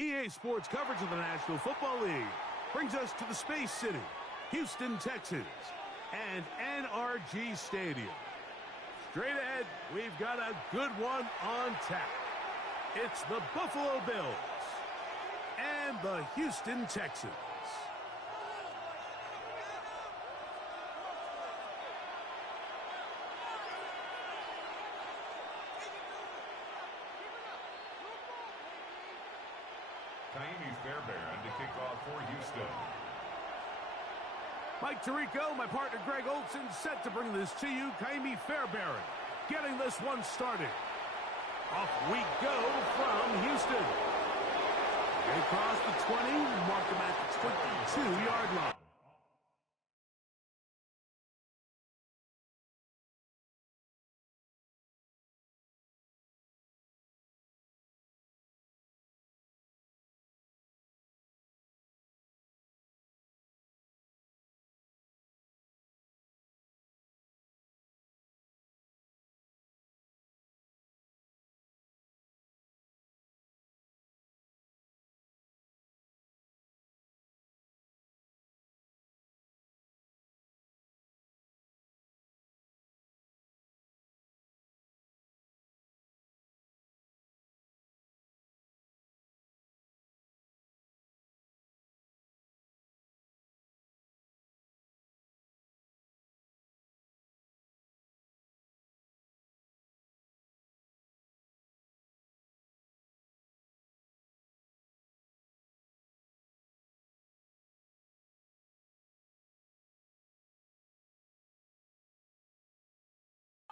EA Sports coverage of the National Football League brings us to the Space City, Houston, Texas, and NRG Stadium. Straight ahead, we've got a good one on tap. It's the Buffalo Bills and the Houston Texans. Ka'imi Fairbairn to kick off for Houston. Mike Tirico, my partner Greg Olson, set to bring this to you. Ka'imi Fairbairn getting this one started. Off we go from Houston. They cross the 20, mark them at the 22-yard line.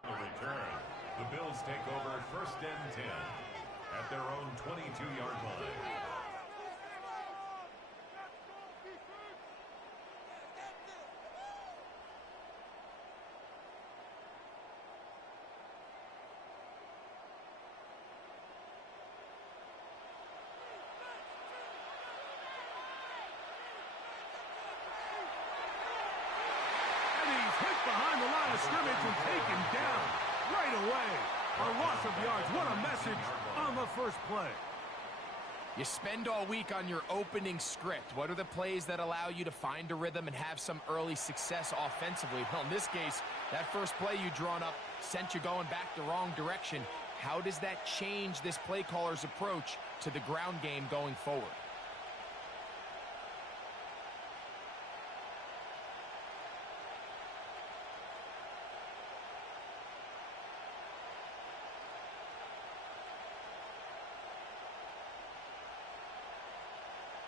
The return. The Bills take over 1st and 10 at their own 22-yard line. Behind the line of scrimmage and taken down right away. A loss of yards. What a message on the first play. You spend all week on your opening script. What are the plays that allow you to find a rhythm and have some early success offensively? Well, in this case, that first play you drawn up sent you going back the wrong direction. How does that change this play caller's approach to the ground game going forward?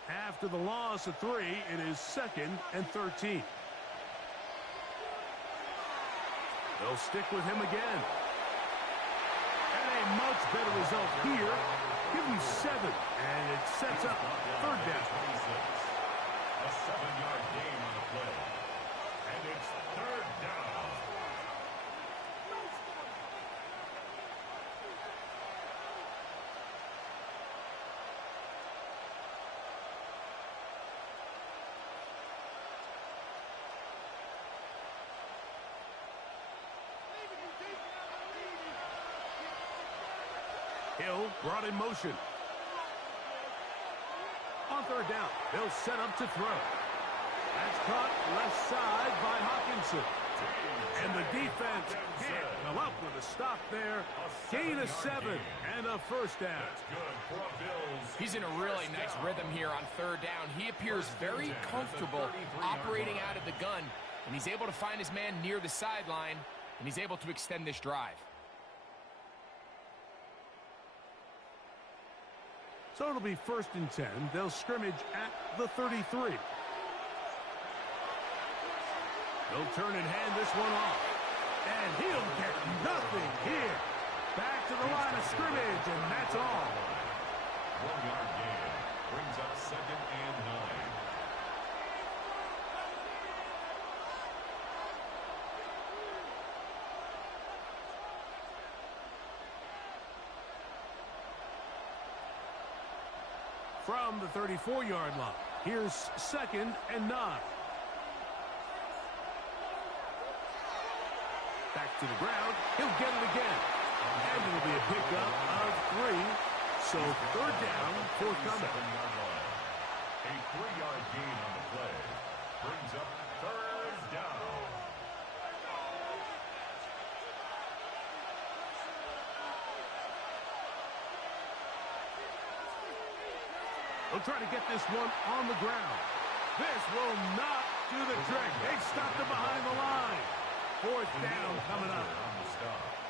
After the loss of 3, it is 2nd and 13. They'll stick with him again. And a much better result here. Give him 7, and it sets up 3rd down. A 7-yard gain on the play. And it's 3rd down. Hill brought in motion. On 3rd down, they'll set up to throw. That's caught left side by Hockenson. And the defense can't come up with a stop there. Gain of 7 and a 1st down. He's in a really nice rhythm here on 3rd down. He appears very comfortable operating out of the gun, and he's able to find his man near the sideline, and he's able to extend this drive. So it'll be 1st and 10. They'll scrimmage at the 33. They'll turn and hand this one off. And he'll get nothing here. Back to the line of scrimmage, and that's all. 1-yard gain brings up 2nd and 9. From the 34-yard line, here's 2nd and 9. Back to the ground. He'll get it again. And it'll be a pickup of 3. So third down, forthcoming. A 3-yard gain on the play brings up third down. They'll try to get this one on the ground. This will not do the trick. They stopped it behind the line. Fourth down coming up.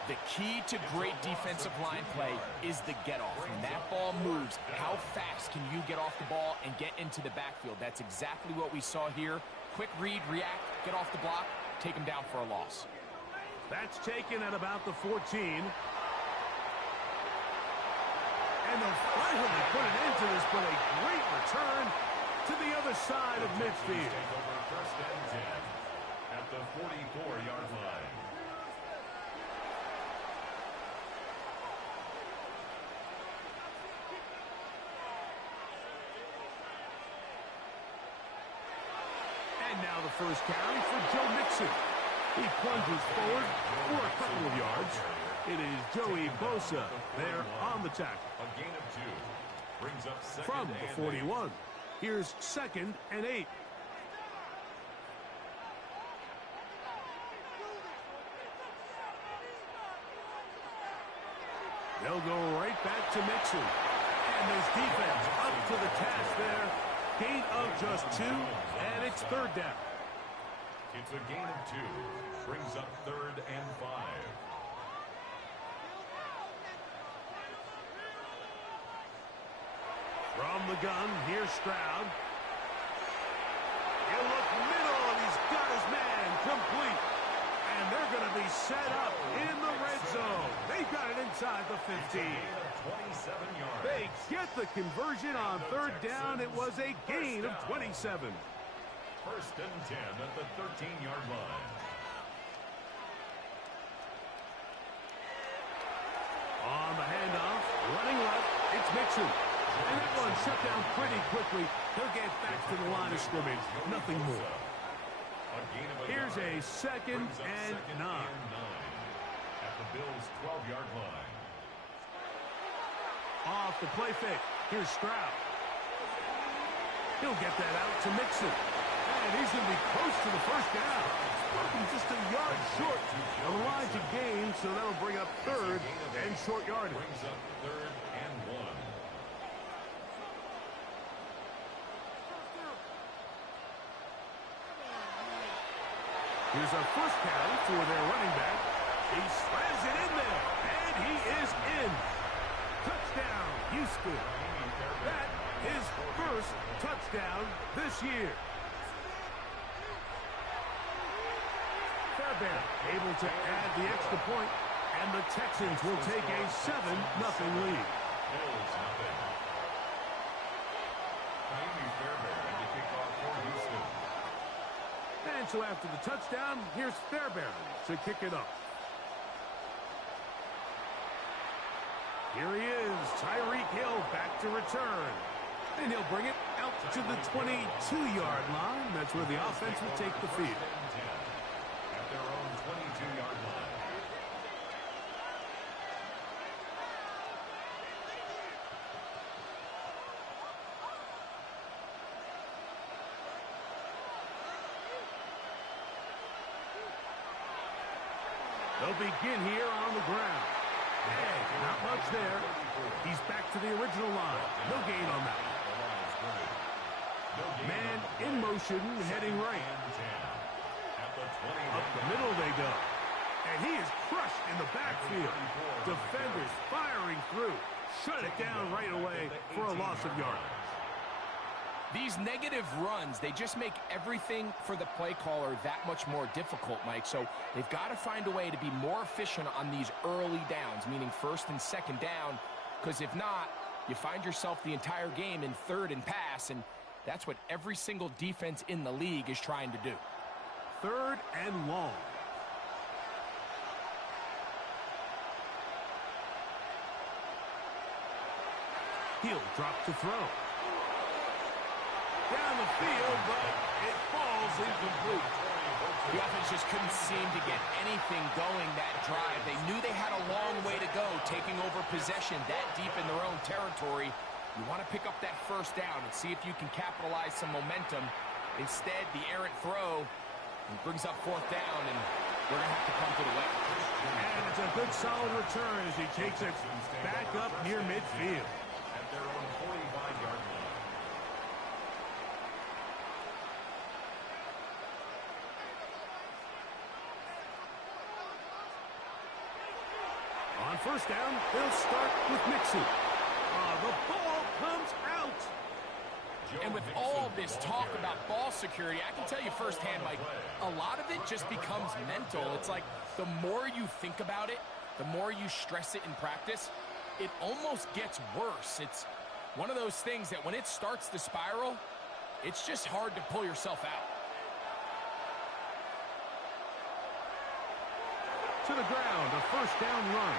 The key to great defensive line play is the get-off. When that ball moves, how fast can you get off the ball and get into the backfield? That's exactly what we saw here. Quick read, react, get off the block, take him down for a loss. That's taken at about the 14. And they'll finally put an end to this, but a great return to the other side of midfield. Take over first and 10 at the 44-yard line. And now the first carry for Joe Mixon. He plunges forward for a couple of yards. It is Joey Bosa there on the tackle. A gain of 2 brings up second From the and 41. Here's 2nd and 8. They'll go right back to Mixon. And this defense up to the task there. Gain of just 2, and it's third down. It's a gain of 2. Brings up third and 5. From the gun, here's Stroud. He'll look middle, and he's got his man complete. And they're going to be set up in the red zone. They've got it inside the 15. 27 yards. They get the conversion on third down. It was a gain of 27. First and 10 at the 13-yard line. On the handoff, running left, it's Mixon. And that one shut down pretty quickly. He'll get back to the line of scrimmage. Nothing more. Here's a 2nd and 9. At the Bills' 12-yard line. Off the play fake. Here's Stroud. He'll get that out to Mixon. And he's going to be close to the first down. Looking just a yard short of the line to gain, so that'll bring up third and short yardage. Brings up third and 1. Here's our first carry for their running back. He slams it in there, and he is in. Touchdown, Houston. That is first touchdown this year. Fairbairn able to add the extra point, and the Texans will take a 7-0 lead. Bills nothing. Naomi Fairbairn to kick off for Houston. And so after the touchdown, here's Fairbairn to kick it up. Here he is, Tyreek Hill back to return. And he'll bring it out to the 22-yard line. That's where the offense will take the field. At their own 22-yard line. They'll begin here on the ground. And not much there. He's back to the original line. No gain on that. Man in motion, heading right. Up the middle they go. And he is crushed in the backfield. Defenders firing through. Shut it down right away for a loss of yardage. These negative runs, they just make everything for the play caller that much more difficult, Mike. So they've got to find a way to be more efficient on these early downs, meaning first and second down, because if not, you find yourself the entire game in third and pass, and that's what every single defense in the league is trying to do. Third and long. He'll drop to throw. Down the field, but it falls incomplete. The offense just couldn't seem to get anything going that drive. They knew they had a long way to go, taking over possession that deep in their own territory. You want to pick up that first down and see if you can capitalize some momentum. Instead, the errant throw brings up fourth down, and we're going to have to punt it away. And it's a good solid return as he takes it back up near midfield. At their own 45-yard line. On first down, they'll start with Mixon. The ball comes out. And with all this talk about ball security, I can tell you firsthand, Mike, a lot of it just becomes mental. It's like the more you think about it, the more you stress it in practice, it almost gets worse. It's one of those things that when it starts to spiral, it's just hard to pull yourself out. To the ground, a first down run.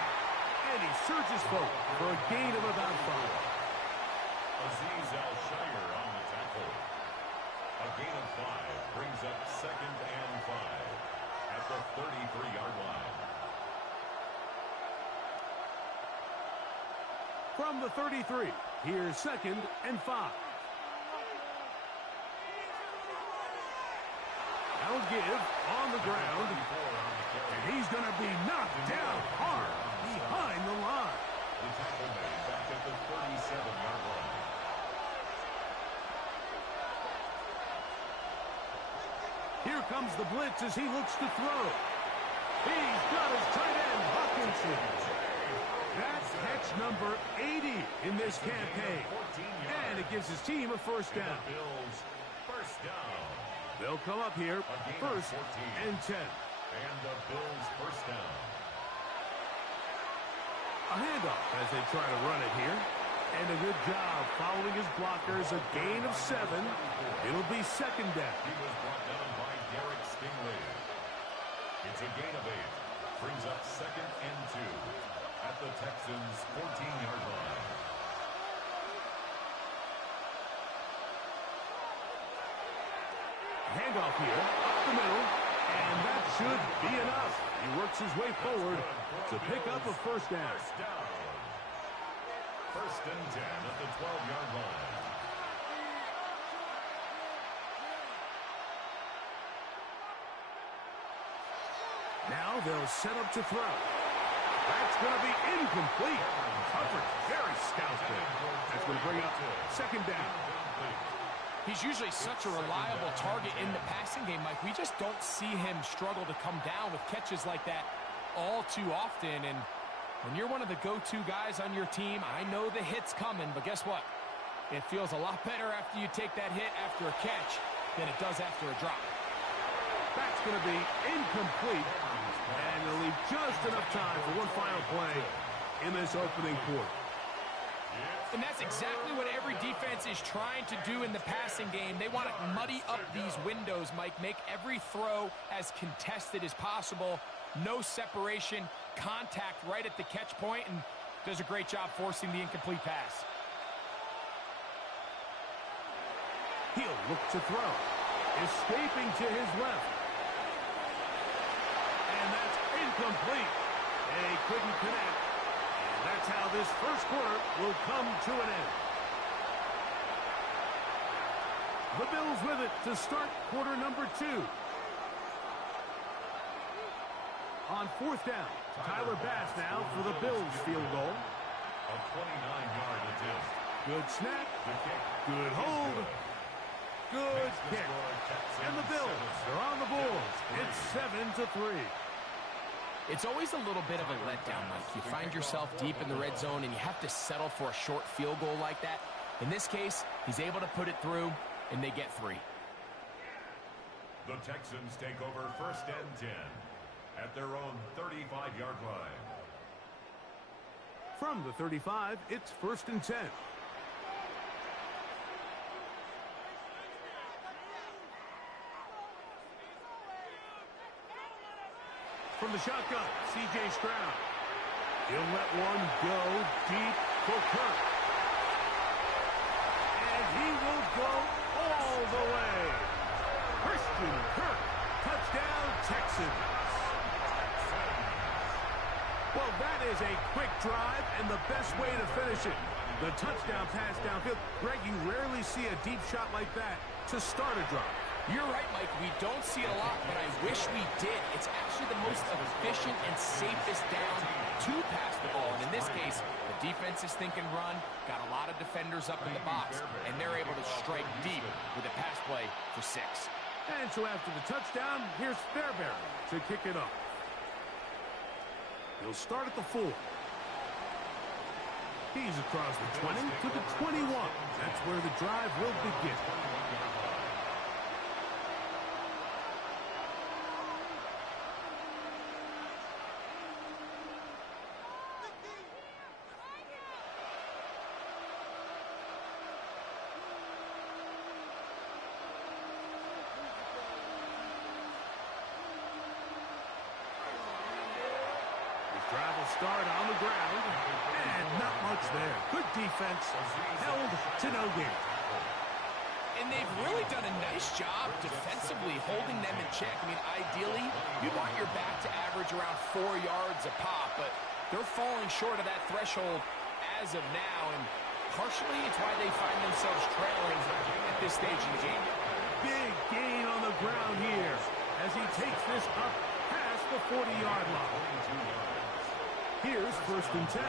And he surges forward for a gain of about 5. Azeez Al-Shaair on the tackle. A gain of 5 brings up 2nd and 5 at the 33-yard line. From the 33, here's 2nd and 5. That'll give on the ground. And he's going to be knocked down hard behind the line. The tackle made back at the 37-yard line. Here comes the blitz as he looks to throw. He's got his tight end, Hawkinson. That's catch number 80 in this campaign. And it gives his team a first down. Bills first down. They'll come up here, first and 10. And the Bills first down. A handoff as they try to run it here. And a good job following his blockers. A gain of 7. It'll be second down. He was brought down by Derek Stingley. It's a gain of 8. Brings up 2nd and 2 at the Texans' 14-yard line. Handoff here, up the middle, and that should be enough. He works his way forward to pick up a first down. First down. 1st and 10 at the 12-yard line. Now they'll set up to throw. That's going to be incomplete. Coverage, very stout there. That's going to bring up second down. He's usually such a reliable target in the passing game, Mike. We just don't see him struggle to come down with catches like that all too often. And when you're one of the go-to guys on your team, I know the hit's coming, but guess what? It feels a lot better after you take that hit after a catch than it does after a drop. That's going to be incomplete. And they'll leave just enough time for one final play in this opening quarter. And that's exactly what every defense is trying to do in the passing game. They want to muddy up these windows, Mike, make every throw as contested as possible. No separation, contact right at the catch point, and does a great job forcing the incomplete pass. He'll look to throw. Escaping to his left. And that's incomplete. They couldn't connect. And that's how this first quarter will come to an end. The Bills with it to start quarter number 2. On fourth down, Tyler Bass now for the Bills field goal. A 29-yard attempt. Good snap. Good hold. Good kick. And the Bills are on the board. It's 7-3. It's always a little bit of a letdown, Mike. You find yourself deep in the red zone and you have to settle for a short field goal like that. In this case, he's able to put it through, and they get 3. The Texans take over 1st and 10 at their own 35-yard line. From the 35, it's 1st and 10. From the shotgun, C.J. Stroud. He'll let one go deep for Kirk. And he will go all the way. Christian Kirk, touchdown. Well, that is a quick drive and the best way to finish it. The touchdown pass downfield. Greg, you rarely see a deep shot like that to start a drive. You're right, Mike. We don't see it a lot, but I wish we did. It's actually the most efficient and safest down to pass the ball. And in this case, the defense is thinking run, got a lot of defenders up in the box, and they're able to strike deep with a pass play for 6. And so after the touchdown, here's Fairbairn to kick it off. He'll start at the 4. He's across the 20 to the 21. That's where the drive will begin. Drive will start on the ground, and not much there. Good defense, held to no gain. And they've really done a nice job defensively holding them in check. I mean, ideally, you want your back to average around 4 yards a pop, but they're falling short of that threshold as of now, and partially it's why they find themselves trailing at this stage in the game. Big gain on the ground here as he takes this up past the 40-yard line. Here's 1st and 10.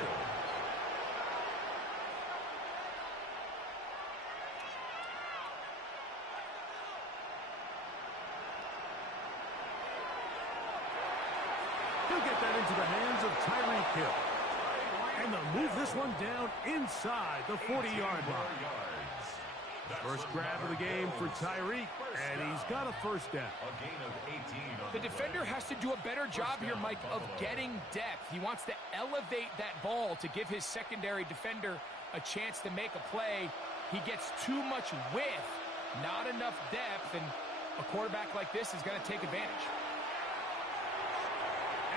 He'll get that into the hands of Tyreek Hill. And they'll move this one down inside the 40-yard line. First grab of the game for Tyreek, and he's got a first down. The defender has to do a better job here, Mike, of getting depth. He wants to elevate that ball to give his secondary defender a chance to make a play. He gets too much width, not enough depth, and a quarterback like this is going to take advantage.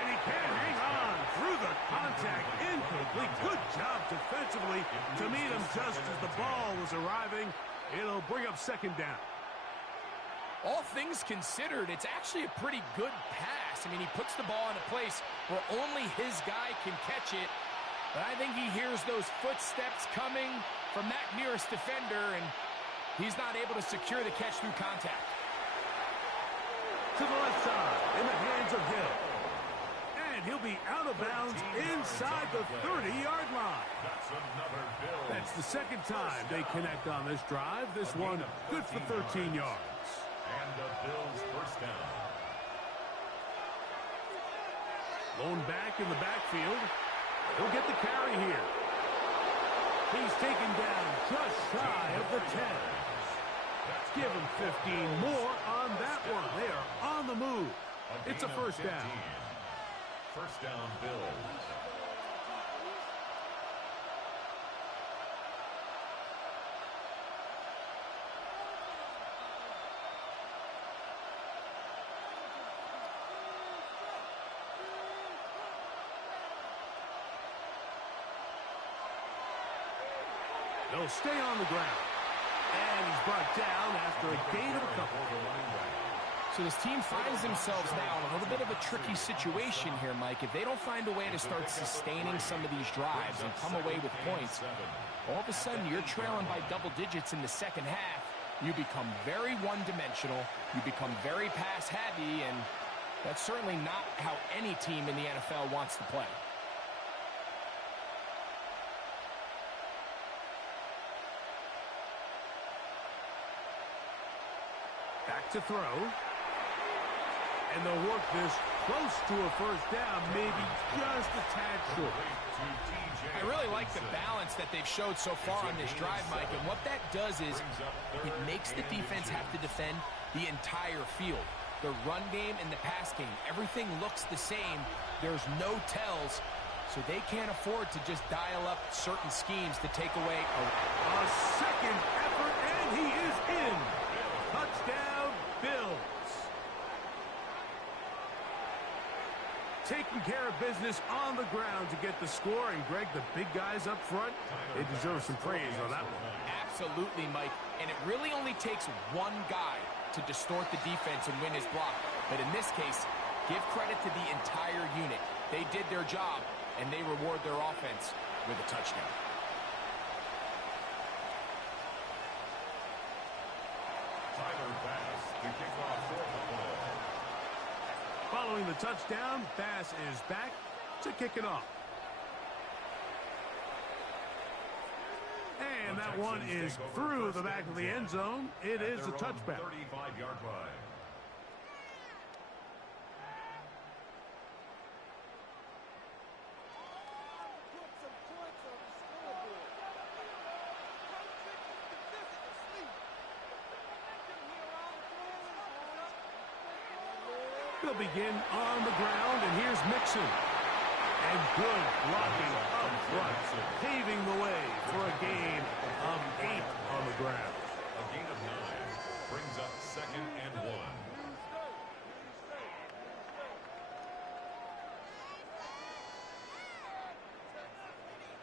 And he can hang on through the contact. Incomplete. Good job defensively to meet him just as the ball was arriving. It'll bring up 2nd down. All things considered, it's actually a pretty good pass. I mean, he puts the ball in a place where only his guy can catch it. But I think he hears those footsteps coming from that nearest defender, and he's not able to secure the catch through contact. To the left side, in the hands of Hill. And he'll be out of bounds inside the 30-yard line. That's the 2nd time they connect on this drive. This one good for 13 yards. And the Bills' first down. Lone back in the backfield. He'll get the carry here. He's taken down just shy of the 10. Give him 15 more on that one. They are on the move. It's a first down. First down, Bills. They'll stay on the ground. And he's brought down after a gain of a couple. So this team finds themselves now in a little bit of a tricky situation here, Mike. If they don't find a way to start sustaining some of these drives and come away with points, all of a sudden you're trailing by double digits in the second half. You become very one-dimensional. You become very pass-heavy, and that's certainly not how any team in the NFL wants to play. Back to throw. And they'll work this close to a first down, maybe just a tad short. I really like the balance that they've showed so far on this drive, Mike, and what that does is it makes the defense have to defend the entire field. The run game and the pass game, everything looks the same. There's no tells, so they can't afford to just dial up certain schemes to take away a second effort, and he is in. Touchdown, Bills. Taking care of business on the ground to get the score. And, Greg, the big guys up front, they deserve some praise on that one. Absolutely, Mike. And it really only takes one guy to distort the defense and win his block. But in this case, give credit to the entire unit. They did their job and they reward their offense with a touchdown. Tyler Bass to kick off for the ball. Following the touchdown, Bass is back to kick it off. And that one is through the back of the end zone. It is a touchback. 35-yard line. They'll begin on the ground, and here's Mixon. And good blocking up front, paving the way for a gain of 8 on the ground. A gain of 9 brings up 2nd and 1.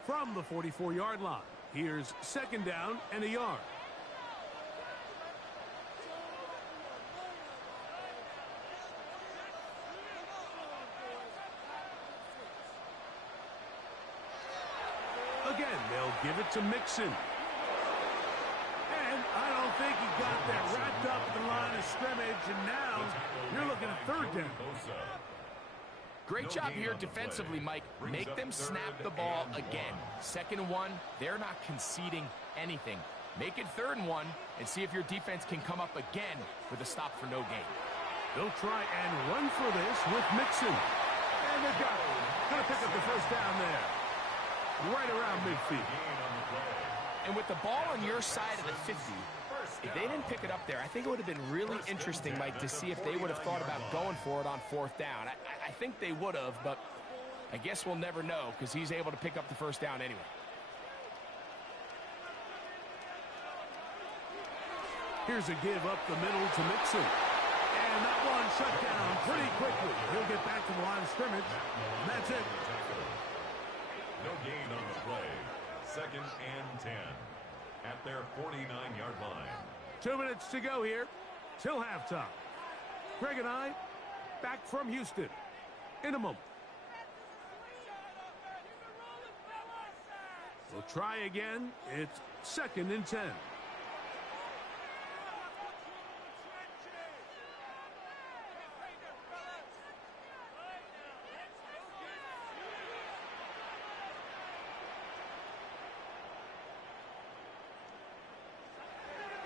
From the 44-yard line, here's 2nd down and a yard. Again, they'll give it to Mixon. And I don't think he got that wrapped up at the line of scrimmage, and now you're looking at 3rd down. Great job here defensively, Mike. Make them snap the ball again. 2nd and 1, they're not conceding anything. Make it 3rd and 1 and see if your defense can come up again with a stop for no gain. They'll try and run for this with Mixon. And they've got it. Gonna pick up the 1st down there. Right around midfield. And with the ball on your side of the 50, if they didn't pick it up there, I think it would have been really interesting, Mike, to see if they would have thought about going for it on 4th down. I think they would have, but I guess we'll never know because he's able to pick up the 1st down anyway. Here's a give up the middle to Mixon. And that one shut down pretty quickly. He'll get back to the line of scrimmage. And that's it. No gain on the play. 2nd and 10 at their 49-yard line. 2 minutes to go here till halftime. Greg and I back from Houston in a moment. We'll try again. It's 2nd and 10.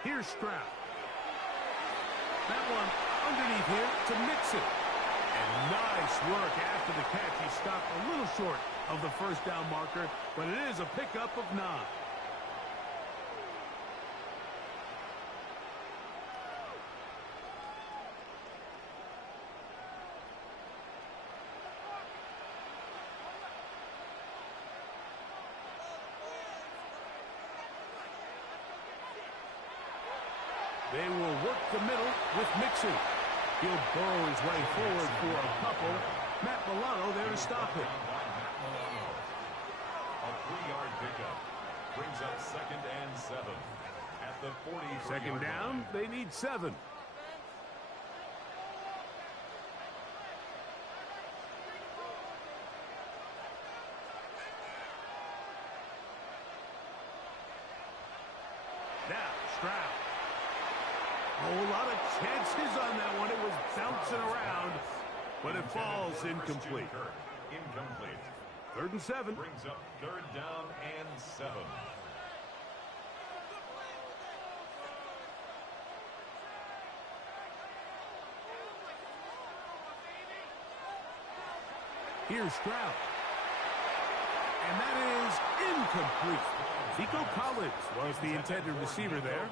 Here's Stroud. That one underneath here to Mixon. And nice work after the catch. He stopped a little short of the 1st down marker, but it is a pickup of 9. They will work the middle with Mixon. He'll burrow his way forward for a couple. Matt Milano there to stop it. A 3-yard pickup brings up 2nd and 7 at the 43-yard 2nd down, they need 7. Now, Stroud. A whole lot of chances on that one. It was bouncing around, but it falls incomplete. Incomplete. 3rd and 7. Brings up 3rd down and 7. Here's Stroud. And that is incomplete. Nico Collins was the intended receiver there.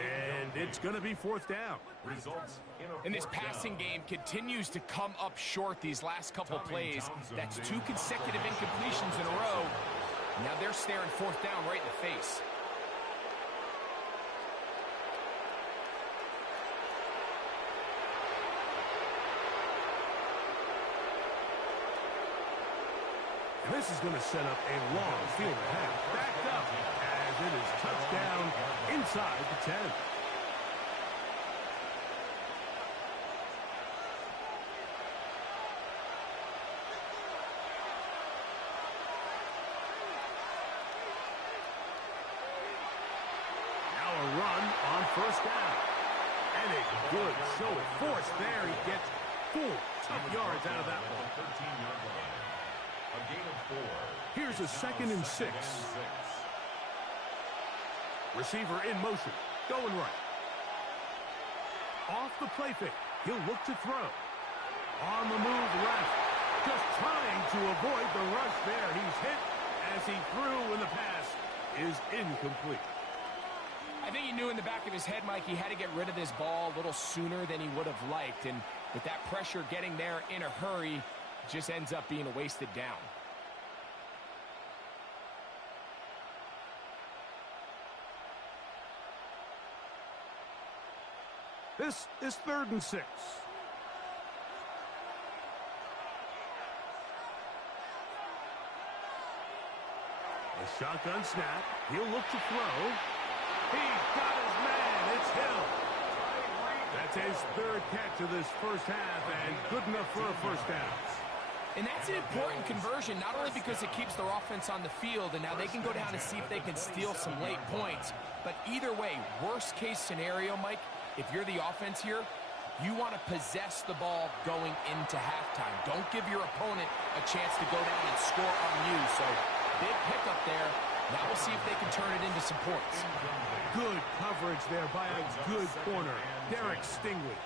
And it's going to be 4th down. Results And this passing game continues to come up short these last couple plays. That's 2 consecutive incompletions in a row. Now they're staring 4th down right in the face. And this is going to set up a long field pass. Backed up as it is touchdown inside the 10. Here's a 2nd and 6. Receiver in motion, going right. Off the play fake, he'll look to throw. On the move left, just trying to avoid the rush there. He's hit as he threw, and the pass is incomplete. I think he knew in the back of his head, Mike, he had to get rid of this ball a little sooner than he would have liked. And with that pressure getting there in a hurry, it just ends up being a wasted down. This is 3rd and 6. A shotgun snap. He'll look to throw. He got his man. It's Hill. That's his 3rd catch of this first half, and good enough for a first down. And that's an important conversion, not only because it keeps their offense on the field, and now they can go down and see if they can steal some late points. But either way, worst case scenario, Mike, if you're the offense here, you want to possess the ball going into halftime. Don't give your opponent a chance to go down and score on you. So big pickup there. Now we'll see if they can turn it into some points. Good coverage there by a good corner, Derek Stingley.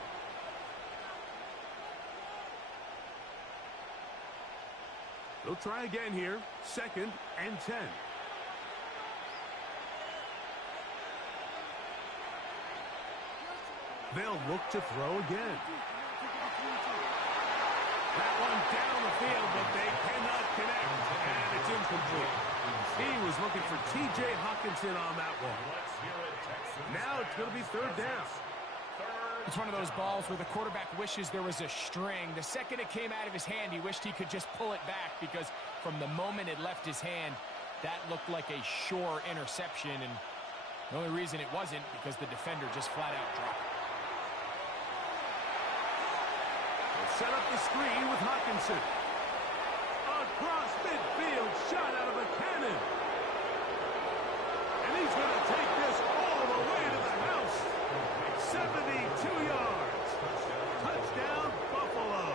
They'll try again here. 2nd and 10. They'll look to throw again. That one down the field, but they cannot connect, and it's incomplete. He was looking for T.J. Hockenson on that one. Now it's going to be 3rd down. It's one of those balls where the quarterback wishes there was a string. The second it came out of his hand, he wished he could just pull it back, because from the moment it left his hand, that looked like a sure interception, and the only reason it wasn't because the defender just flat out dropped it. Set up the screen with Hockenson. Across midfield, shot out of a cannon. And he's going to take this all the way to the house. 72 yards. Touchdown, Buffalo.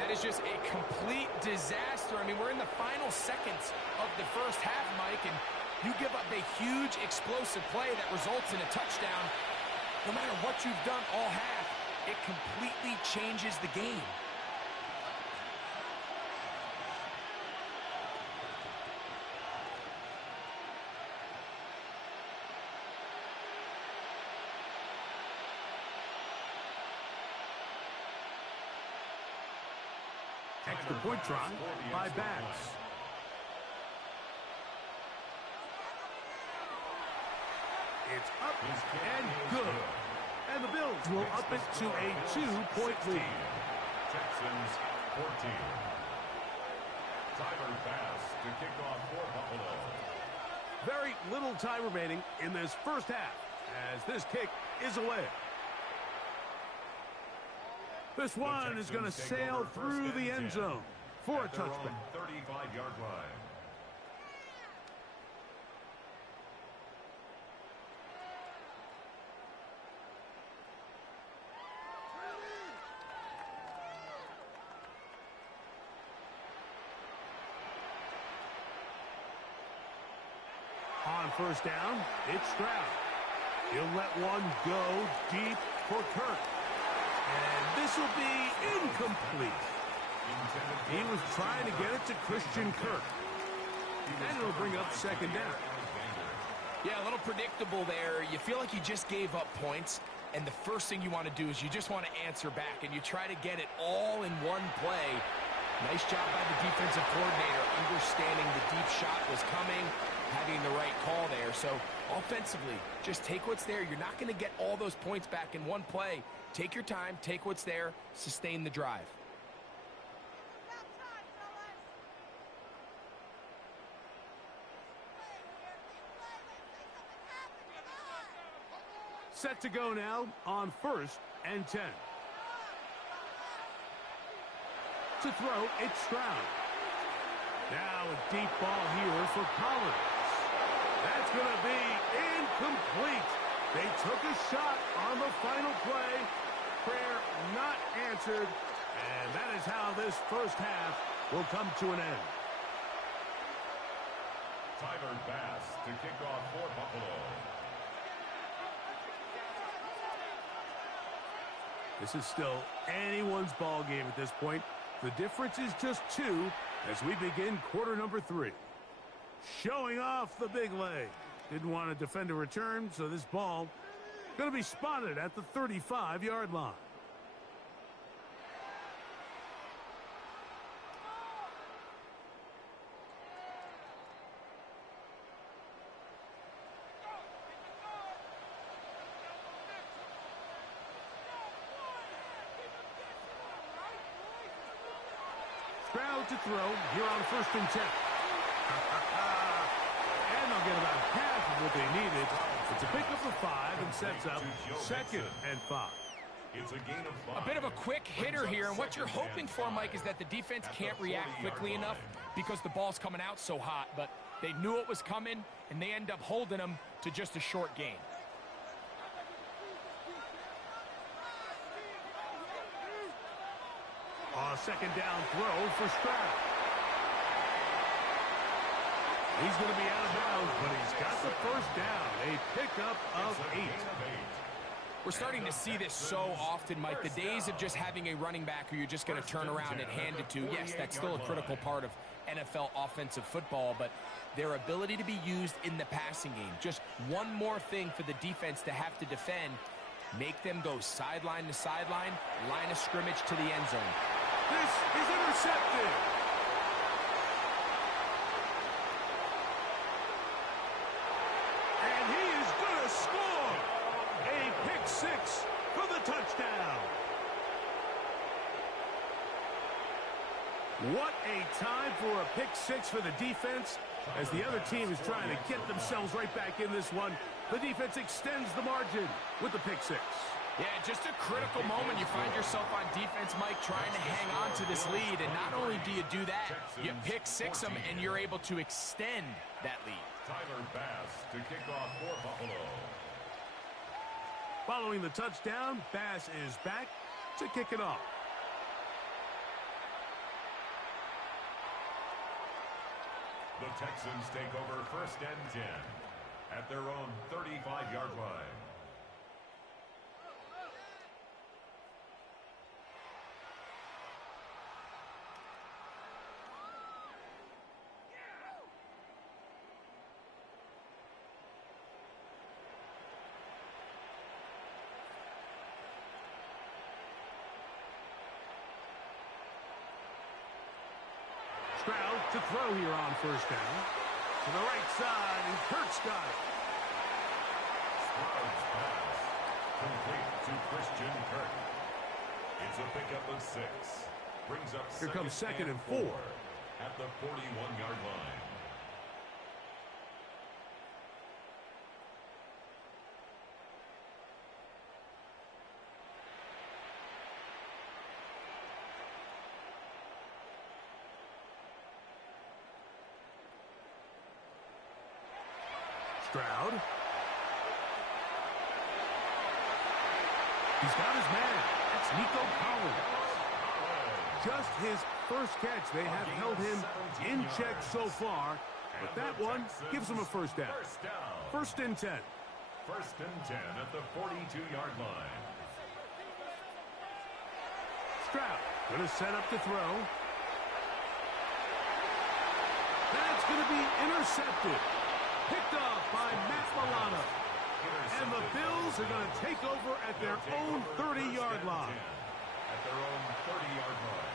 That is just a complete disaster. I mean, we're in the final seconds of the first half, Mike, and you give up a huge explosive play that results in a touchdown. No matter what you've done all half, it completely changes the game. Extra point try by Bass. It's up and good. And the Bills will up it to a 2-point lead. Texans 14. Tyler Bass to kick off for Buffalo. Very little time remaining in this first half as this kick is away. This one is going to sail through the end zone for a touchback. 35-yard line. On first down, it's Stroud. He'll let one go deep for Kirk. And this will be incomplete. He was trying to get it to Christian Kirk. And it'll bring up 2nd down. Yeah, a little predictable there. You feel like you just gave up points, and the first thing you want to do is you just want to answer back, and you try to get it all in one play. Nice job by the defensive coordinator, understanding the deep shot was coming, having the right call there. So offensively, just take what's there. You're not going to get all those points back in one play. Take your time, take what's there, sustain the drive. Set to go now on 1st and 10. To throw, it's Stroud. Now a deep ball here for Collins. That's going to be incomplete. They took a shot on the final play. Prayer not answered, and And that is how this first half will come to an end. Tyler Bass to kick off for Buffalo. This is still anyone's ball game at this point. The difference is just 2 as we begin quarter number 3. Showing off the big leg. Didn't want to defend a return, so this ball going to be spotted at the 35-yard line. Stroud to throw here on 1st and 10. And they'll get about half of what they needed. It's a pickup of 5 and sets up 2nd and 5. It's a gain of 5. A bit of a quick hitter here, and what you're hoping for, Mike, is that the defense can't react quickly enough because the ball's coming out so hot, but they knew it was coming, and they end up holding them to just a short gain. Second down throw for Stroud. He's going to be out of bounds, but he's got the first down. A pickup of 8. We're starting to see this so often, Mike. The days of just having a running back who you're just going to turn around and hand it to, yes, that's still a critical part of NFL offensive football, but their ability to be used in the passing game. Just one more thing for the defense to have to defend. Make them go sideline to sideline, line of scrimmage to the end zone. This is intercepted. And he is going to score. A pick 6 for the touchdown. What a time for a pick 6 for the defense. As the other team is trying to get themselves right back in this one, the defense extends the margin with the pick 6. Yeah, just a critical moment. You find yourself on defense, Mike, trying to hang on to this lead. And not only do you do that, you pick 6 them, and you're able to extend that lead. Tyler Bass to kick off for Buffalo. Following the touchdown, Bass is back to kick it off. The Texans take over 1st and 10 at their own 35-yard line. Stroud to throw here on 1st down. To the right side, and Kurt's got it. Stroud's pass complete to Christian Kirk. It's a pickup of 6. Brings up Here comes 2nd and 4. At the 41-yard line. Stroud. He's got his man. That's Nico Collins. Just his first catch. They have held him in check so far, but that one gives him a first down. 1st and 10. 1st and 10 at the 42-yard line. Stroud going to set up to throw. That's going to be intercepted. Picked off by Matt Milano. And the Bills are going to take over at their own 30-yard line. At their own 30-yard line.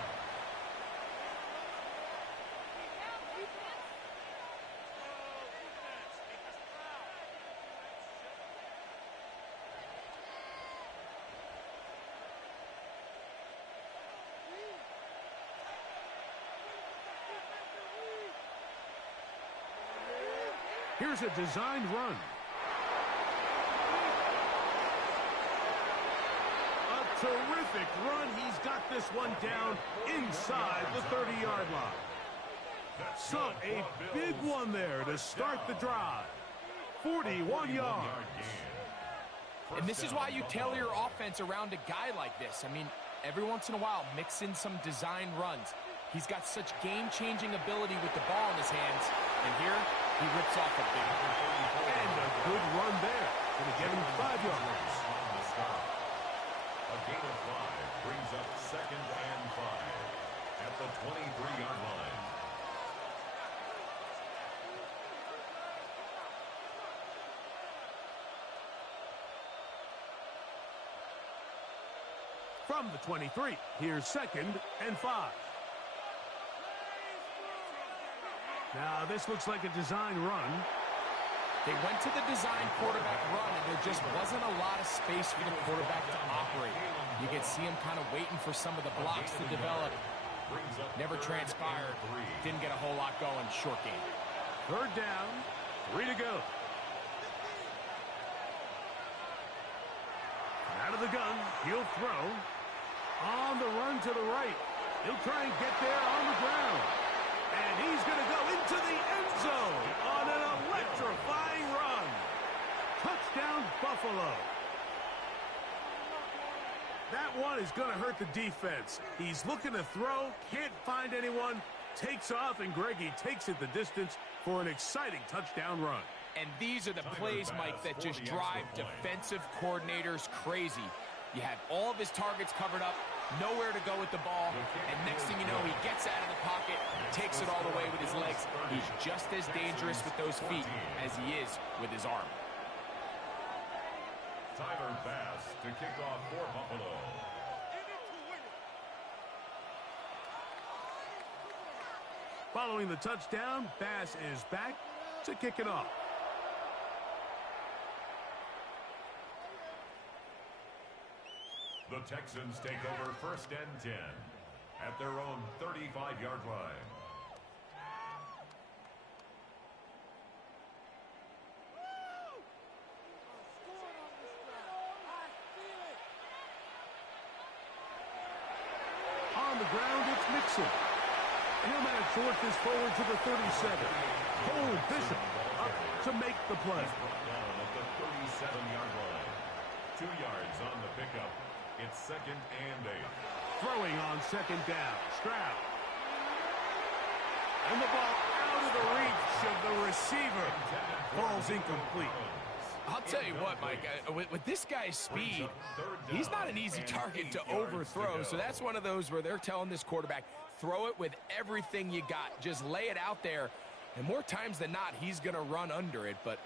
Here's a designed run. A terrific run. He's got this one down inside the 30-yard line. So a big one there to start the drive. 41 yards. And this is why you tailor your offense around a guy like this. I mean, every once in a while mix in some design runs. He's got such game-changing ability with the ball in his hands, and here he rips off a big one. And a good run there. Going to get him 5 yards. A gain of 5 brings up 2nd and 5 at the 23-yard line. From the 23, here's 2nd and 5. Now, this looks like a design run. They went to the design quarterback run, and there just wasn't a lot of space for the quarterback to operate. You could see him kind of waiting for some of the blocks to develop. Never transpired. Didn't get a whole lot going. Short game. 3rd down, 3 to go. Out of the gun, he'll throw. On the run to the right. He'll try and get there on the ground. And he's going to go into the end zone on an electrifying run. Touchdown, Buffalo. That one is going to hurt the defense. He's looking to throw, can't find anyone, takes off, and Greggy takes it the distance for an exciting touchdown run. And these are the plays, Mike, that just drive defensive coordinators crazy. You have all of his targets covered up, nowhere to go with the ball, and next thing you know, he gets out of the pocket, takes it all the way with his legs. He's just as dangerous with those feet as he is with his arm. Tyler Bass to kick off for Buffalo. Following the touchdown, Bass is back to kick it off. The Texans take over 1st and 10 at their own 35-yard line. On the ground, it's Mixon. He'll manage to work this forward to the 37. Cole Bishop up to make the play. Down at the 37-yard line. 2 yards on the pickup. It's 2nd and 8. Throwing on 2nd down. Stroud. And the ball out of the reach of the receiver. Ball's incomplete. I'll tell you what, Mike, with this guy's speed, he's not an easy target to overthrow. So that's one of those where they're telling this quarterback, throw it with everything you got. Just lay it out there. And more times than not, he's going to run under it. But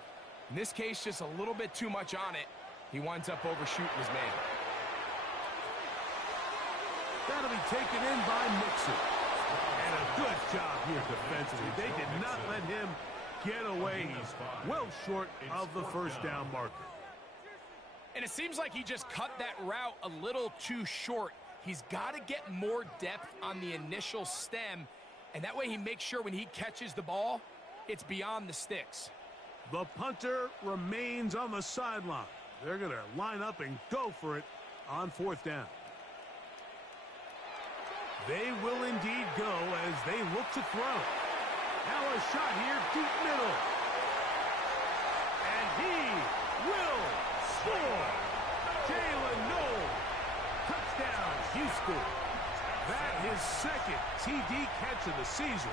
in this case, just a little bit too much on it. He winds up overshooting his man. That'll be taken in by Mixon. And a good job here defensively. They did not let him get away. He's well short of the 1st down marker. And it seems like he just cut that route a little too short. He's got to get more depth on the initial stem, and that way he makes sure when he catches the ball, it's beyond the sticks. The punter remains on the sideline. They're going to line up and go for it on 4th down. They will indeed go as they look to throw. Now a shot here, deep middle. And he will score. Jalen Noel. Touchdown, Houston. That his 2nd TD catch of the season.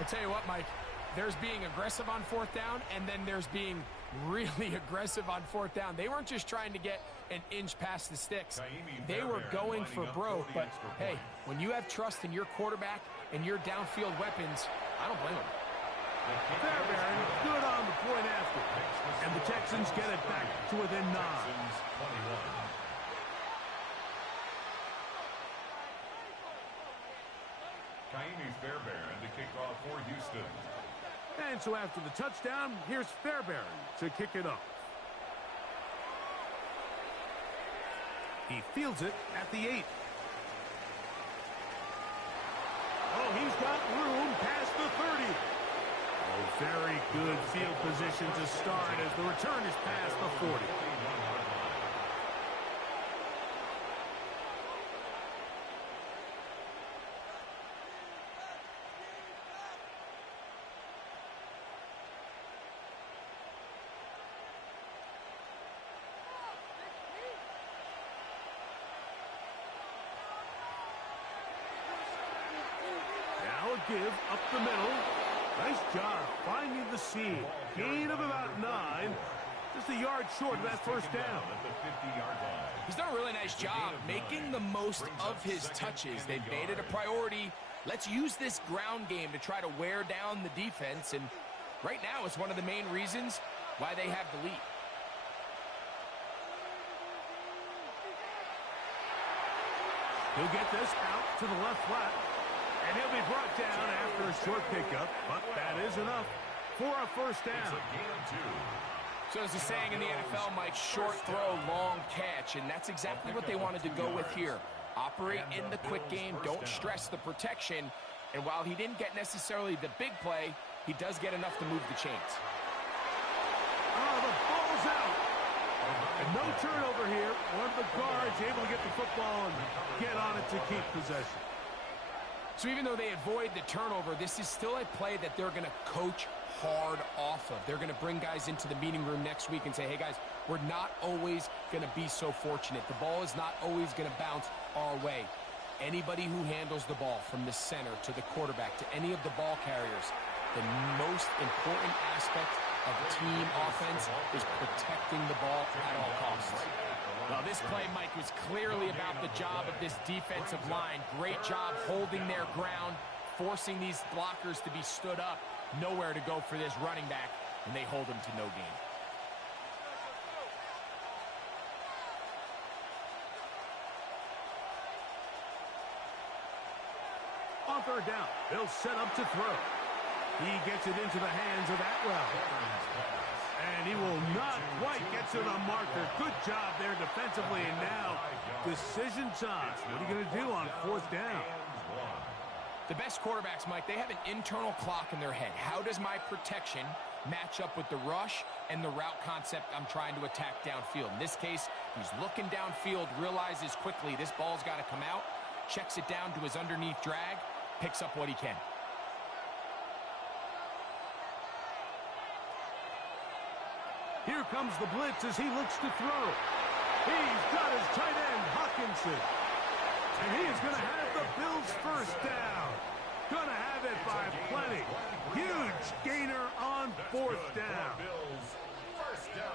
I tell you what, Mike, there's being aggressive on 4th down, and then there's being really aggressive on 4th down. They weren't just trying to get an inch past the sticks. They were going for broke. But, hey, when you have trust in your quarterback and your downfield weapons, I don't blame them. Fairbairn, good on the point after. And the Texans get it back to within 9. Kaimi Fairbairn to kick off for Houston. And so after the touchdown, here's Fairbairn to kick it off. He fields it at the 8. Oh, he's got room past the 30. Oh, very good field position to start as the return is past the 40. give up the middle. Nice job finding the seam. Gain of about 9. Just a yard short of that first down. He's done a really nice job making the most of his touches. They've made it a priority. Let's use this ground game to try to wear down the defense. And right now, it's one of the main reasons why they have the lead. He'll get this out to the left flat. And he'll be brought down after a short pickup. But that is enough for a first down. So as the saying in the NFL, Mike, short throw, long catch. And that's exactly what they wanted to go with here. Operate in the quick game. Don't stress the protection. And while he didn't get necessarily the big play, he does get enough to move the chains. Oh, the ball's out. And no turnover here. One of the guards able to get the football and get on it to keep possession. So even though they avoid the turnover, this is still a play that they're going to coach hard off of. They're going to bring guys into the meeting room next week and say, hey, guys, we're not always going to be so fortunate. The ball is not always going to bounce our way. Anybody who handles the ball from the center to the quarterback to any of the ball carriers, the most important aspect of team offense is protecting the ball at all costs. Well, this play, Mike, was clearly about the job of this defensive line. Great job holding their ground, forcing these blockers to be stood up. Nowhere to go for this running back, and they hold him to no gain. On third down, they'll set up to throw. He gets it into the hands of Atwell. And he will not quite get to the marker. Good job there defensively. And now, decision time. What are you going to do on fourth down? The best quarterbacks, Mike, they have an internal clock in their head. How does my protection match up with the rush and the route concept I'm trying to attack downfield? In this case, he's looking downfield, realizes quickly this ball's got to come out, checks it down to his underneath drag, picks up what he can. Here comes the blitz as he looks to throw. He's got his tight end, Hawkinson. And he is going to have the Bills first down. Going to have it by plenty. Huge gainer on fourth down.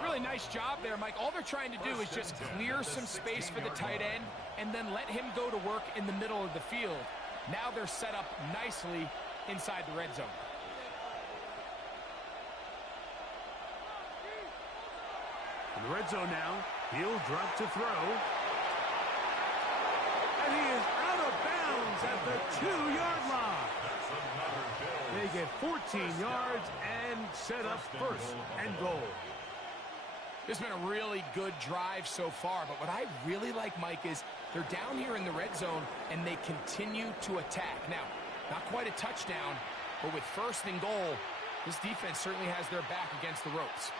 Really nice job there, Mike. All they're trying to do is just clear some space for the tight end and then let him go to work in the middle of the field. Now they're set up nicely inside the red zone. In the red zone now, he'll drop to throw. And he is out of bounds at the 2-yard line. They get 14 yards and set up first and goal. This has been a really good drive so far, but what I really like, Mike, is they're down here in the red zone and they continue to attack. Now, not quite a touchdown, but with first and goal, this defense certainly has their back against the ropes.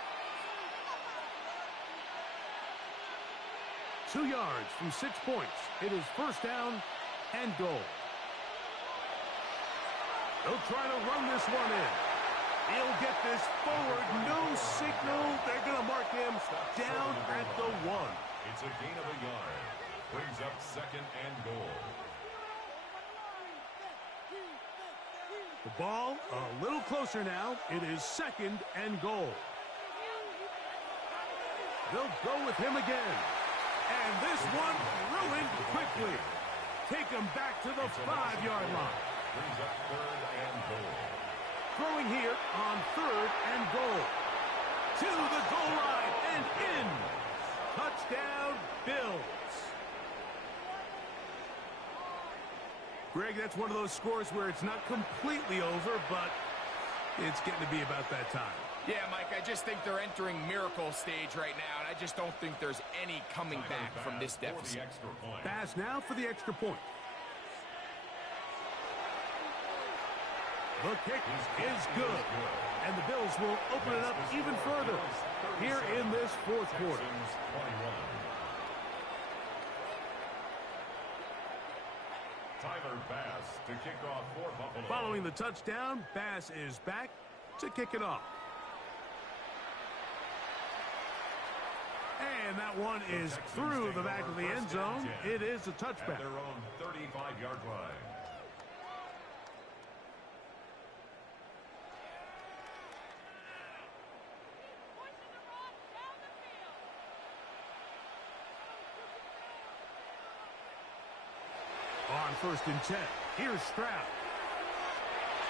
2 yards from 6 points. It is first down and goal. They'll try to run this one in. He'll get this forward. No signal. They're going to mark him down at the 1. It's a gain of a yard. Brings up second and goal. The ball a little closer now. It is second and goal. They'll go with him again. And this one ruined quickly. Take him back to the 5-yard line. Brings up third and goal. Throwing here on third and goal. To the goal line and in. Touchdown, Bills. Greg, that's one of those scores where it's not completely over, but it's getting to be about that time. Yeah, Mike, I just think they're entering miracle stage right now, and I just don't think there's any coming back from this deficit. Pass now for the extra point. The kick is good, and the Bills will open it up even further here in this fourth quarter. Tyler Bass to kick off for Buffalo. Following the touchdown, Bass is back to kick it off. And that one is through the back of the end zone. It is a touchback. At their own 35-yard line. On 1st and 10, here's Stroud.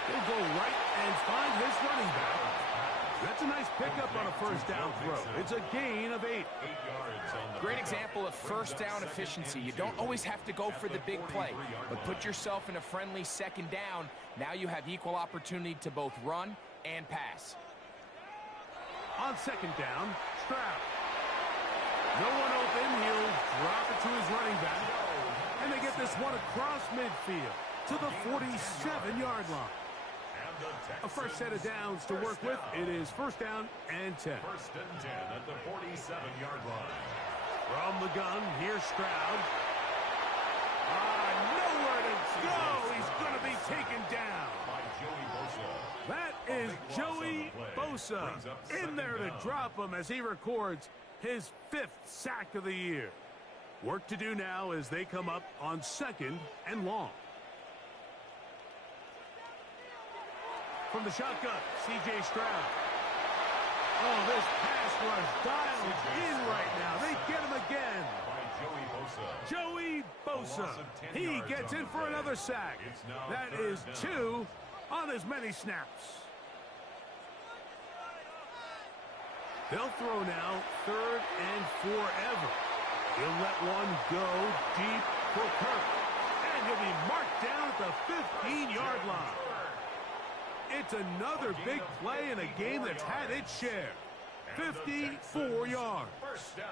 He'll go right and find his running back. That's a nice pickup on a first down throw. It's a gain of 8. Great example of first down efficiency. You don't always have to go for the big play, but put yourself in a friendly second down. Now you have equal opportunity to both run and pass. On 2nd down, Stroud. No one open. He'll drop it to his running back. And they get this one across midfield to the 47-yard line. A fresh set of downs to work with. It is 1st down and 10. 1st and 10 at the 47-yard line. From the gun, here's Stroud. Nowhere to go. He's going to be taken down. By Joey Bosa. That is Joey Bosa in there to drop him as he records his 5th sack of the year. Work to do now as they come up on 2nd and long. From the shotgun, C.J. Stroud. Oh, this pass rush dialed in right now. They get him again. By Joey Bosa. He gets in for another sack. That is 2 on as many snaps. They'll throw now 3rd and forever. He'll let one go deep for Kirk. And he'll be marked down at the 15-yard line. It's another big play in a game that's had its share. 54 yards. First down.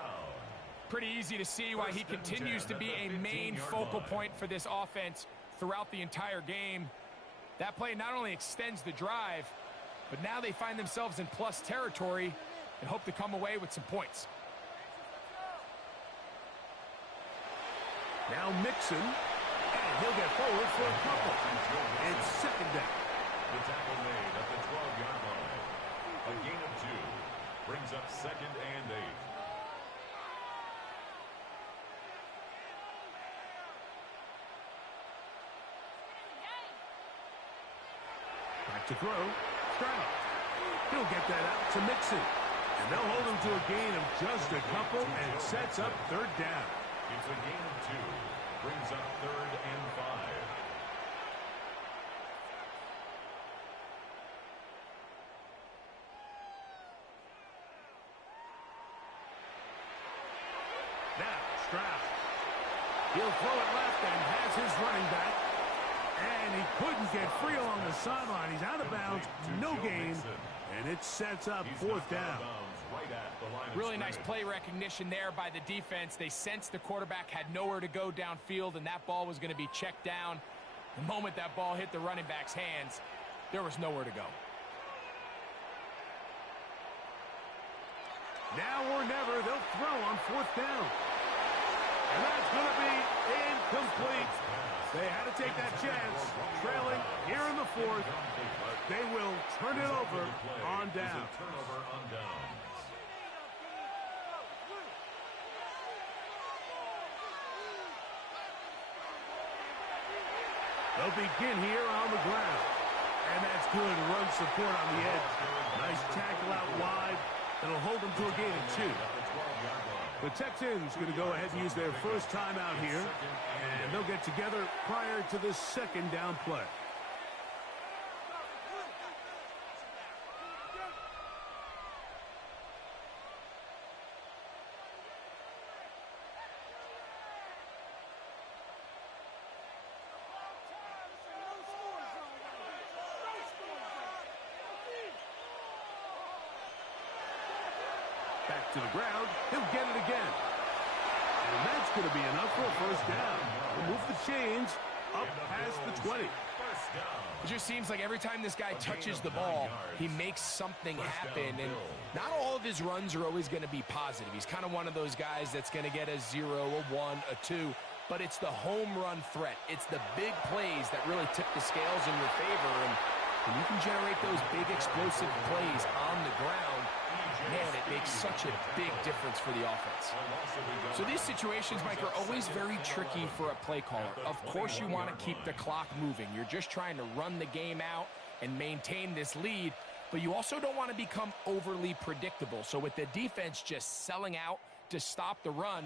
Pretty easy to see why he continues to be a main focal point for this offense throughout the entire game. That play not only extends the drive, but now they find themselves in plus territory and hope to come away with some points. Now Mixon, and he'll get forward for a couple. It's 2nd down. The tackle made at the 12-yard line. A gain of 2 brings up 2nd and 8. Back to throw. Stroud. He'll get that out to Mixon. And they'll hold him to a gain of just a couple and sets up 3rd down. It's a gain of 2. Brings up 3rd and 5. Now, Stroud. He'll throw it left and has his running back. And he couldn't get free along the sideline. He's out of bounds, no gain, and it sets up 4th down. Really nice play recognition there by the defense. They sensed the quarterback had nowhere to go downfield, and that ball was going to be checked down. The moment that ball hit the running back's hands, there was nowhere to go. Now or never, they'll throw on 4th down. And that's going to be incomplete. They had to take that chance. Trailing here in the 4th. They will turn it over on down. Turnover on downs. They'll begin here on the ground. And that's good run support on the edge. Nice tackle out wide. It'll hold them to a gain of 2. The Texans going to go ahead and use their first timeout here. And they'll get together prior to the 2nd down play. Back to the ground. He'll get it again. And that's going to be enough for a first down. We'll move the chains up past the 20. It just seems like every time this guy touches the ball, he makes something happen. And not all of his runs are always going to be positive. He's kind of one of those guys that's going to get a 0, a 1, a 2. But it's the home run threat. It's the big plays that really tip the scales in your favor. And when you can generate those big explosive plays on the ground, man, it makes such a big difference for the offense. So these situations, Mike, are always very tricky for a play caller. Of course you want to keep the clock moving. You're just trying to run the game out and maintain this lead, but you also don't want to become overly predictable. So with the defense just selling out to stop the run,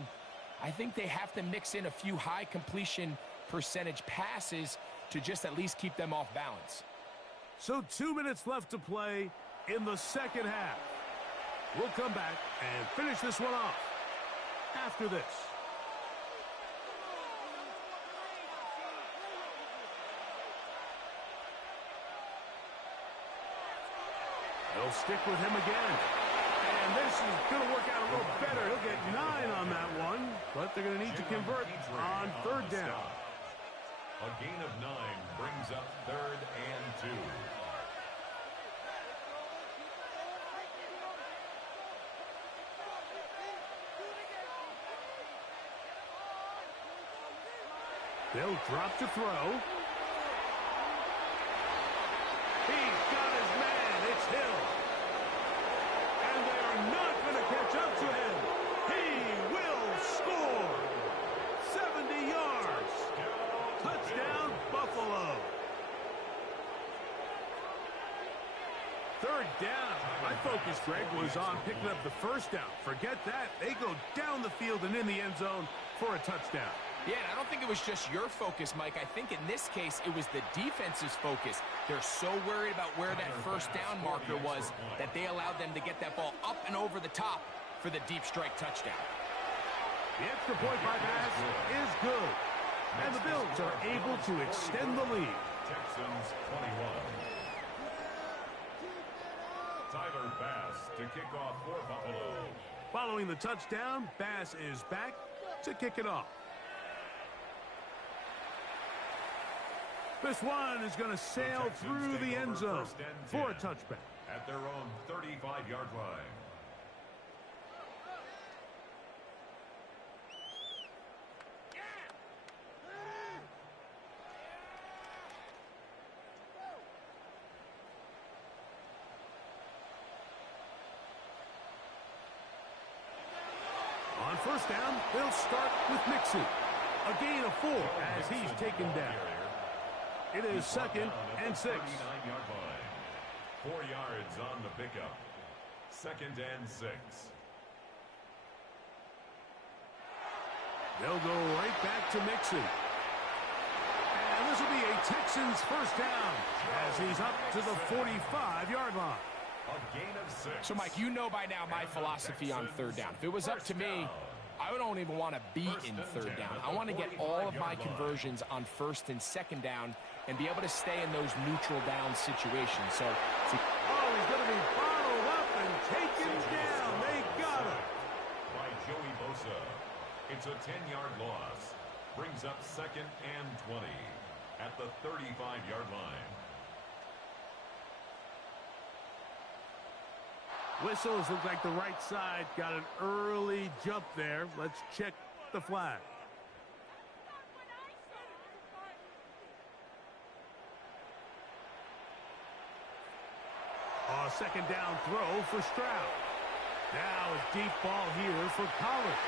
I think they have to mix in a few high completion percentage passes to just at least keep them off balance. So 2 minutes left to play in the second half. We'll come back and finish this one off after this. They'll stick with him again. And this is going to work out a little better. He'll get 9 on that one, but they're going to need to convert on third down. A gain of 9 brings up 3rd and 2. They'll drop to throw. He's got his man. It's Hill. And they are not going to catch up to him. He will score. 70 yards. Touchdown, Buffalo. Third down. My focus, Greg, was on picking up the first down. Forget that. They go down the field and in the end zone for a touchdown. Yeah, and I don't think it was just your focus, Mike. I think in this case, it was the defense's focus. They're so worried about where that first down marker was that they allowed them to get that ball up and over the top for the deep strike touchdown. The extra point by Bass is good. And the Bills are able to extend the lead. Texans 21. Tyler Bass to kick off for Buffalo. Following the touchdown, Bass is back to kick it off. This one is going to sail through the end zone for a touchback. At their own 35-yard line. On first down, they'll start with Mixon. A gain of 4 as he's taken down. It is 2nd and 6. 39-yard line. 4 yards on the pickup. 2nd and 6. They'll go right back to Mixon. And this will be a Texans first down as he's up to the 45-yard line. A gain of 6. So, Mike, you know by now my philosophy on third down. If it was up to me, I don't even want to be in third down. I want to get all of my conversions on first and second down and be able to stay in those neutral down situations. So, he's going to be bottled up and taken down. They got him. By Joey Bosa. It's a 10-yard loss. Brings up 2nd and 20 at the 35-yard line. Whistles look like the right side got an early jump there. Let's check the flag. A second down throw for Stroud. Now a deep ball here for Collins.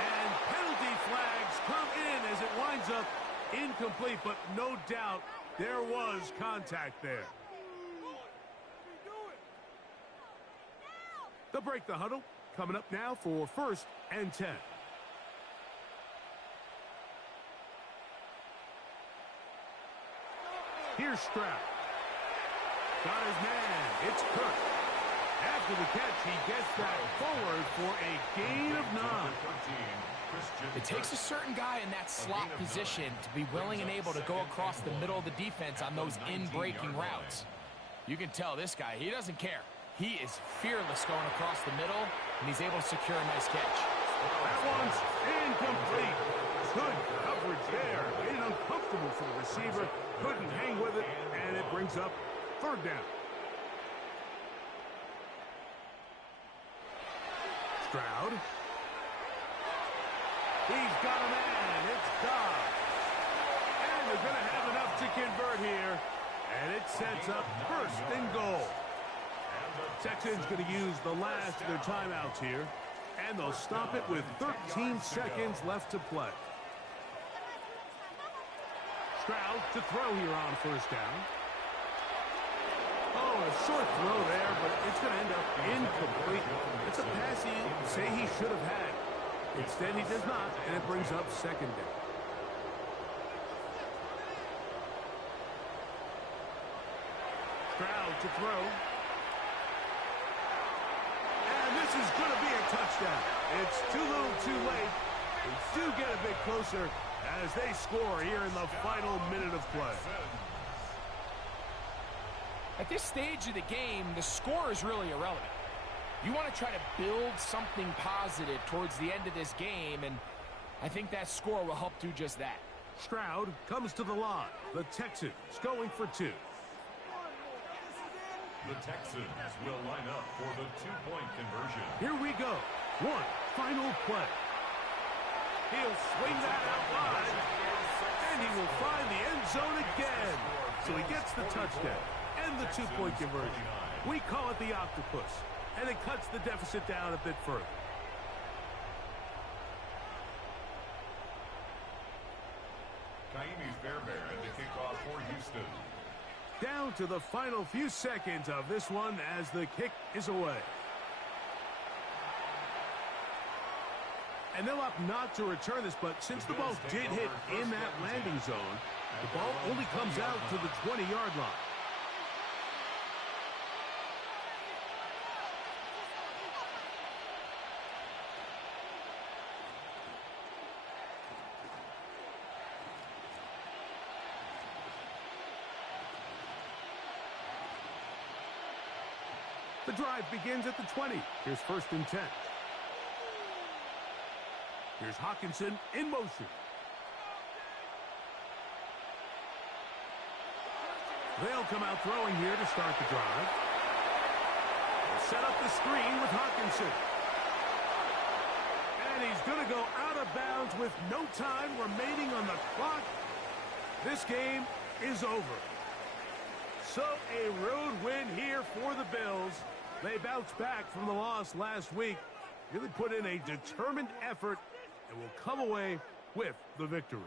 And penalty flags come in as it winds up incomplete, but no doubt there was contact there. They'll break the huddle. Coming up now for 1st and 10. Here's Stroud. Got his man. It's Kirk. After the catch, he gets that forward for a gain of 9. It takes a certain guy in that slot position to be willing and able to go across the middle of the defense on those in-breaking routes. You can tell this guy, he doesn't care. He is fearless going across the middle, and he's able to secure a nice catch. That one's incomplete. Good coverage there. Made it uncomfortable for the receiver. Couldn't hang with it, and it brings up 3rd down. Stroud. He's got a man. It's Dobbs. And they're going to have enough to convert here. And it sets up 1st and goal. Texans going to use the last of their timeouts here. And they'll stop it with 13 seconds left to play. Stroud to throw here on first down. Oh, a short throw there, but it's going to end up incomplete. It's a pass he'd say he should have had. Instead, he does not, and it brings up second down. Stroud to throw. And this is going to be a touchdown. It's too little too late. They do get a bit closer as they score here in the final minute of play. At this stage of the game, the score is really irrelevant. You want to try to build something positive towards the end of this game, and I think that score will help do just that. Stroud comes to the line. The Texans going for two. The Texans will line up for the two-point conversion. Here we go. One final play. He'll swing that out wide, and he will find the end zone again. So he gets the touchdown and the two-point conversion. We call it the octopus, and it cuts the deficit down a bit further. Kaimi Fairbairn to kick off for Houston. Down to the final few seconds of this one as the kick is away. And they'll opt not to return this, but since the ball did hit in that landing zone, the ball only comes out to the 20-yard line. The drive begins at the 20. Here's 1st and 10. Here's Hockenson in motion. They'll come out throwing here to start the drive. They'll set up the screen with Hockenson. And he's going to go out of bounds with no time remaining on the clock. This game is over. So a road win here for the Bills. They bounced back from the loss last week, really put in a determined effort, and will come away with the victory.